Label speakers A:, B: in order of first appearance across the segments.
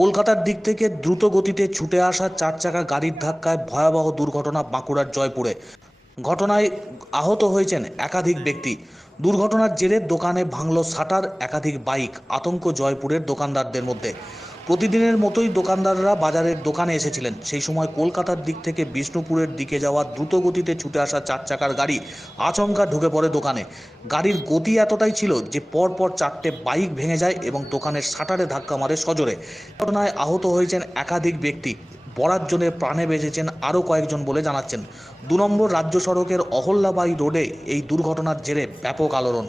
A: কলকাতার দিক থেকে দ্রুত গতিতে ছুটে আসা চার চাকা গাড়ির ধাক্কায় ভয়াবহ দুর্ঘটনা বাঁকুড়ার জয়পুরে। ঘটনায় আহত হয়েছেন একাধিক ব্যক্তি। দুর্ঘটনার জেরে দোকানে ভাঙল শাটার একাধিক বাইক, আতঙ্ক জয়পুরের দোকানদারদের মধ্যে। প্রতিদিনের মতোই দোকানদাররা বাজারের দোকানে এসেছিলেন। সেই সময় কলকাতার দিক থেকে বিষ্ণুপুরের দিকে যাওয়া দ্রুত গতিতে ছুটে আসা চার চাকার গাড়ি আচমকা ঢুকে পড়ে দোকানে। গাড়ির গতি এতটাই ছিল যে পরপর চারটে বাইক ভেঙে যায় এবং দোকানের শাটারে ধাক্কা মারে সজোরে। ঘটনায় আহত হয়েছেন একাধিক ব্যক্তি। বরাত জনে প্রাণে বেঁচেছেন আরও কয়েকজন বলে জানাচ্ছেন। দু নম্বর রাজ্য সড়কের অহল্যাবাই রোডে এই দুর্ঘটনার জেরে ব্যাপক আলোড়ন।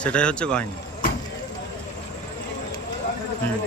B: সেটাই হচ্ছে কাহিনী হুম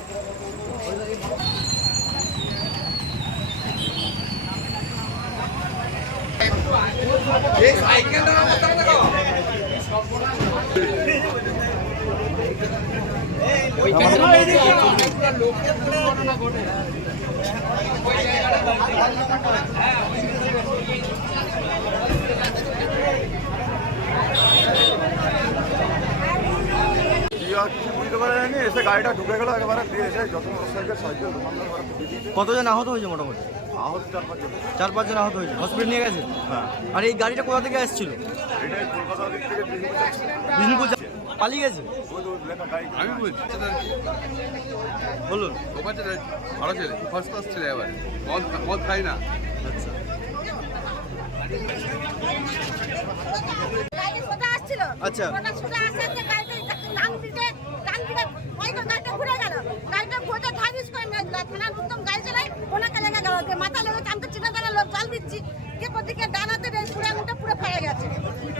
C: কি আর কিছু বুঝতে পারে যায়নি এসে গাড়িটা ঢুকে গেল একেবারে দিয়ে এসে যত মোটরসাইকেল সাইকেল দোকানদার করে দিয়ে দিয়েছে
B: কতজন আহত হয়েছে মোটামুটি?
C: আহত চার পাঁচজন।
B: চার পাঁচজন আহত হয়েছে। হসপিটাল নিয়ে গেছে?
C: হ্যাঁ।
B: আর এই গাড়িটা কোথা থেকে আসছিল
C: এটাই কলকাতা দিক থেকে বিষ্ণুপুর
B: পালিয়ে গেছে?
D: আমি বলছি।
B: বলুন।
D: ভালো ছেলে ফার্স্ট ক্লাস ছেলে এবারে। মদ মদ খাই না।
B: আচ্ছা।
E: গাড়ি
B: আচ্ছা।
E: গাড়িটা ঘুরে গেল। গাড়িটা করে থানার গাড়ি চালাই ওনাকে লেগে গেল। মাথা লেগে চিনে লোক জল দিচ্ছি। কে প্রতিকে ডানাতে পুরো আঙুলটা পুরো ফেলে গেছে।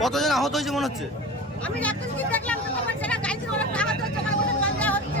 B: কতজন আহত হয়েছে মনে হচ্ছে?
E: আমি এখন দেখলাম তো তোমার ছেলে গাড়ি ছিল ওরা কাগজ হচ্ছে আমার মধ্যে জল দেওয়া হচ্ছে